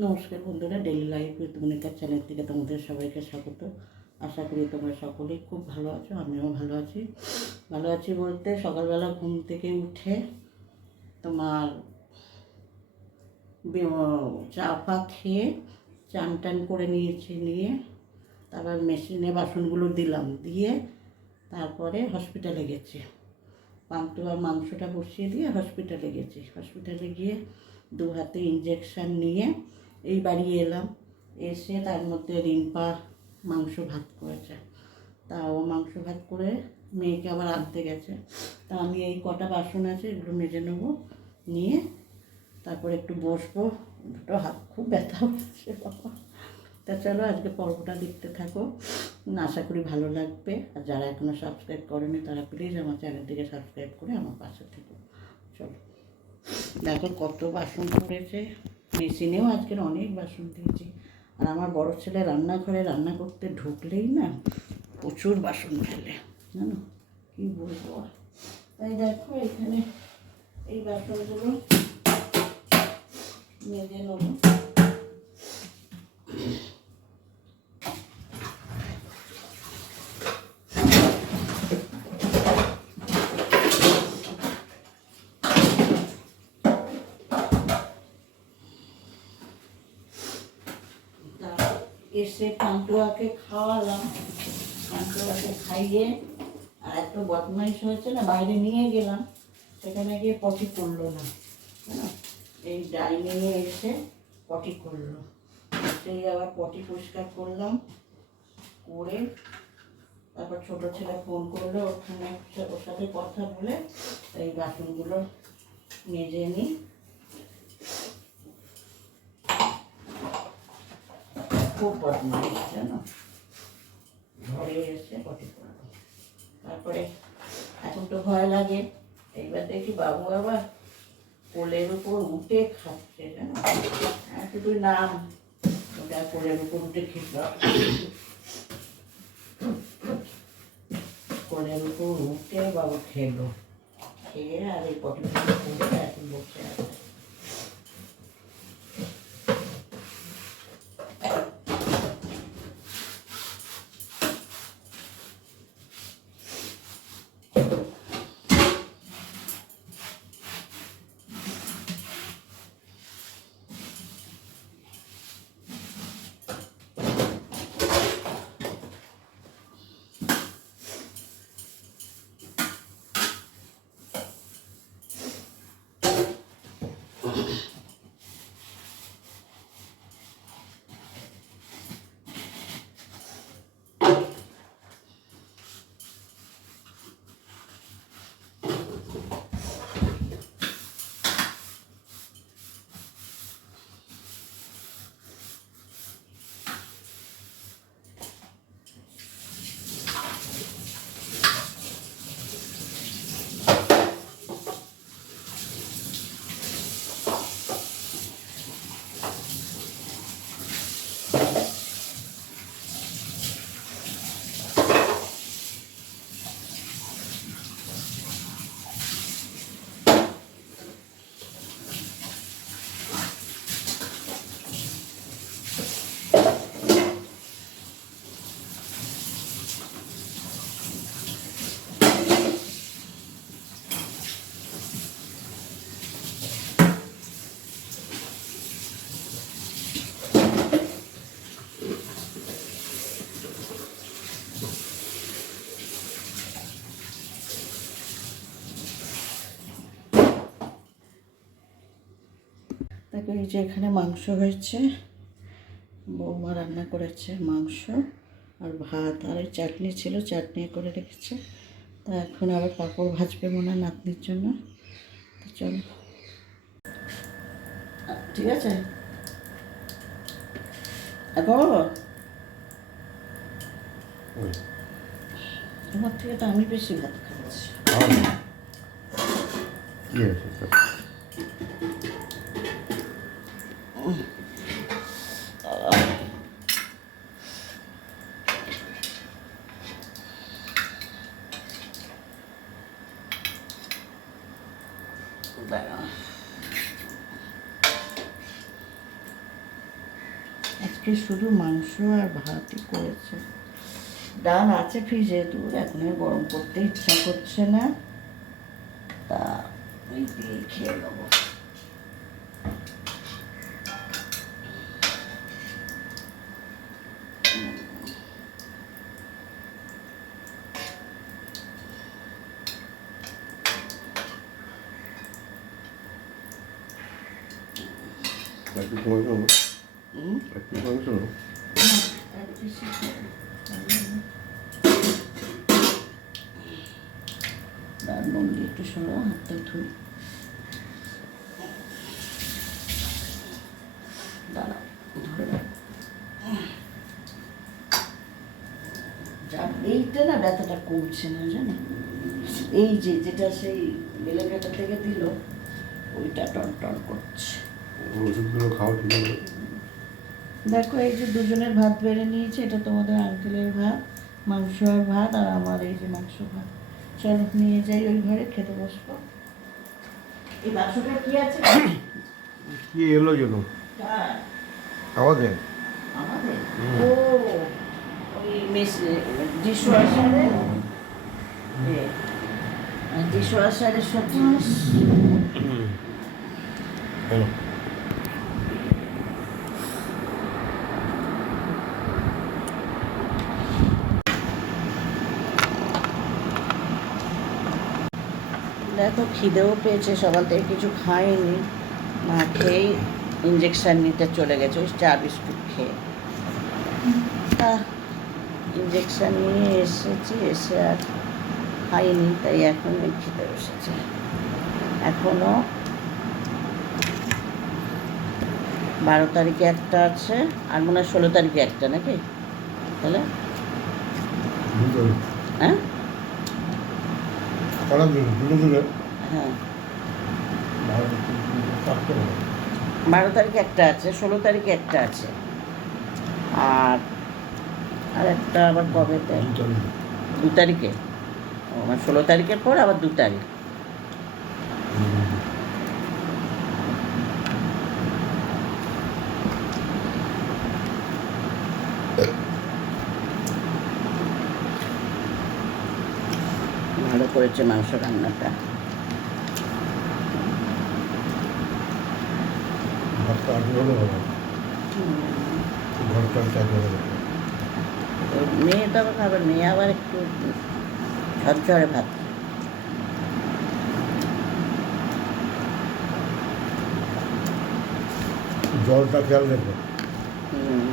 নমস্কার বন্ধুরা daily life with মনিকার চ্যানেল থেকে তোমাদের সবাইকে স্বাগত। আশা করি তোমরা সকলেই খুব ভালো আছো, আমিও ভালো আছি। ভালো আছি বলতে সকালবেলা ঘুম থেকে উঠে তোমার চা ফা খেয়ে চান টান করে নিয়েছি, নিয়ে তারপর মেশিনে বাসনগুলো দিলাম, দিয়ে তারপরে হসপিটালে গেছি। পান্তুয়ার মাংসটা বসিয়ে দিয়ে হসপিটালে গেছি। হসপিটালে গিয়ে দু হাতে ইঞ্জেকশান নিয়ে এই বাড়ি এলাম, এসে তার মধ্যে রিম্পা মাংস ভাত করেছে। তা ও মাংস ভাত করে মেয়েকে আবার আনতে গেছে। তা আমি এই কটা বাসন আছে এগুলো মেজে নেব, নিয়ে তারপরে একটু বসবো। দুটো হাত খুব ব্যথা হচ্ছে বাবা। তা চলো আজকে পর্বটা দেখতে থাকো। আশা করি ভালো লাগবে। আর যারা এখনও সাবস্ক্রাইব করেনি, তারা প্লিজ আমার চ্যানেলটিকে সাবস্ক্রাইব করে আমার পাশে থেকো। চলো। দেখো কত বাসন পড়েছে। মেশিনেও আজকের অনেক বাসন দিয়েছি আর আমার বড় ছেলে রান্নাঘরে রান্না করতে ঢুকলেই না প্রচুর বাসন ফেলে, জানো? কী বলব তাই দেখো এখানে এই বাসনগুলো মেজে নেব তারপর এসে পান্তুয়াকে খাওয়ালাম। পান্তুয়াকে খাইয়ে আর এত বদমাইশ হয়েছে না, বাইরে নিয়ে গেলাম। সেখানে গিয়ে পটি করল না এই ডাইনিংয়ে এসে পটি করল সেই আবার পটি পরিষ্কার করলাম, করে তারপর ছোটো ছেলে ফোন করল, ওখানে ওর সাথে কথা বলে এই বাসনগুলো মেজে নিই। খুব বদমাইশ জানো ঘরে এসে তারপরে এখন তো ভয় লাগে। এইবার দেখি বাবু আবার কোলের উপর উঠে খাচ্ছে, জানো? হ্যাঁ শুধু নাম। ওটা কোলের উপর উঠে খেত কোলের উপর উঠে বাবু খেলো। খেয়ে আর এই পটি এখন বসে আছে। যে এখানে মাংস হয়েছে বৌমা রান্না করেছে মাংস আর ভাত আর ওই চাটনি ছিল চাটনি করে রেখেছে। তা এখন আবার পাঁপড় ভাজবে মনে হয় নাতনির জন্য। তো চলো। ঠিক আছে? তোমার থেকে তো আমি বেশি ভাত খাচ্ছি। হয়েছে আজকে শুধু মাংস আর ভাতই করেছে। ডাল আছে ফ্রিজে দূর এখন গরম করতে ইচ্ছা করছে না। তা ওই দিয়ে খেয়ে নেব। একটু মাংস হুম একটু মাংস নুন দিয়ে একটু সরা হাতটা ধুই দাঁড়াও ধরে এইটা না ব্যথাটা কমছে না জানো? এই যে যেটা সেই বেলে কাটা থেকে দিল ওইটা টন টন করছে। ওষুধগুলো খাওয়া ঠিক দেখো এই যে দুজনের ভাত বেড়ে নিয়েছে এটা তোমাদের আঙ্কেলের ভাত মাংস আর ভাত আর আমার এই যে মাংস ভাত। চলো নিয়ে যাই ওই ঘরে খেতে বসবো। এই বাক্সটা কি আছে? কি এলো যেন? আমাদের। আমাদের? ও ওই মেস ডিশওয়াশারে ডিশওয়াশারের সব জিনিস। দেখো খিদেও পেয়েছে সকাল থেকে কিছু খায়নি। না খেয়েই ইঞ্জেকশান নিতে চলে গেছে ওই চা বিস্কুট খেয়ে। তা ইঞ্জেকশান নিয়ে এসেছি এসে আর খাইনি তাই এখন খেতে বসেছে। এখনও বারো তারিখে একটা আছে আর মনে হয় ষোলো তারিখে একটা নাকি? তাহলে? হ্যাঁ? হ্যাঁ। বারো তারিখে একটা আছে ষোলো তারিখে একটা আছে। আর আর একটা আবার কবে? দু তারিখে। ও মানে ষোলো তারিখের পর আবার দু তারিখ ভালো করেছে মাংস রান্নাটা। মেয়ে তো আবার খাবে মেয়ে আবার একটু ঝরঝরে ভাত। জলটা খেয়াল রেখো। হুম।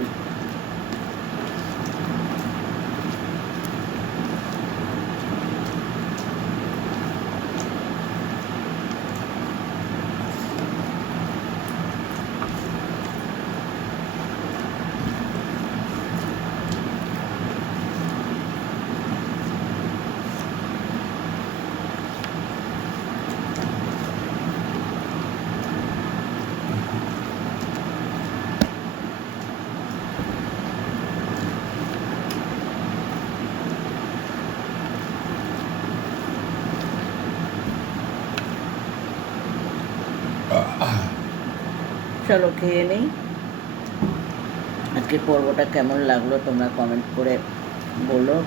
চলো খেয়ে নেই। আজকে পর্বটা কেমন লাগল তোমরা কমেন্ট করে বলো।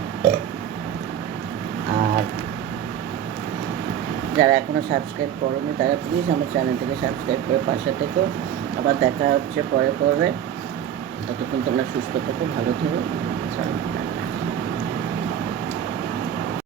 আর যারা এখনও সাবস্ক্রাইব করোনি, তারা প্লিজ আমার চ্যানেলটিকে সাবস্ক্রাইব করে পাশে থেকো। আবার দেখা হচ্ছে পরে পরে ততক্ষণ তোমরা সুস্থ থেকো, ভালো থেকো।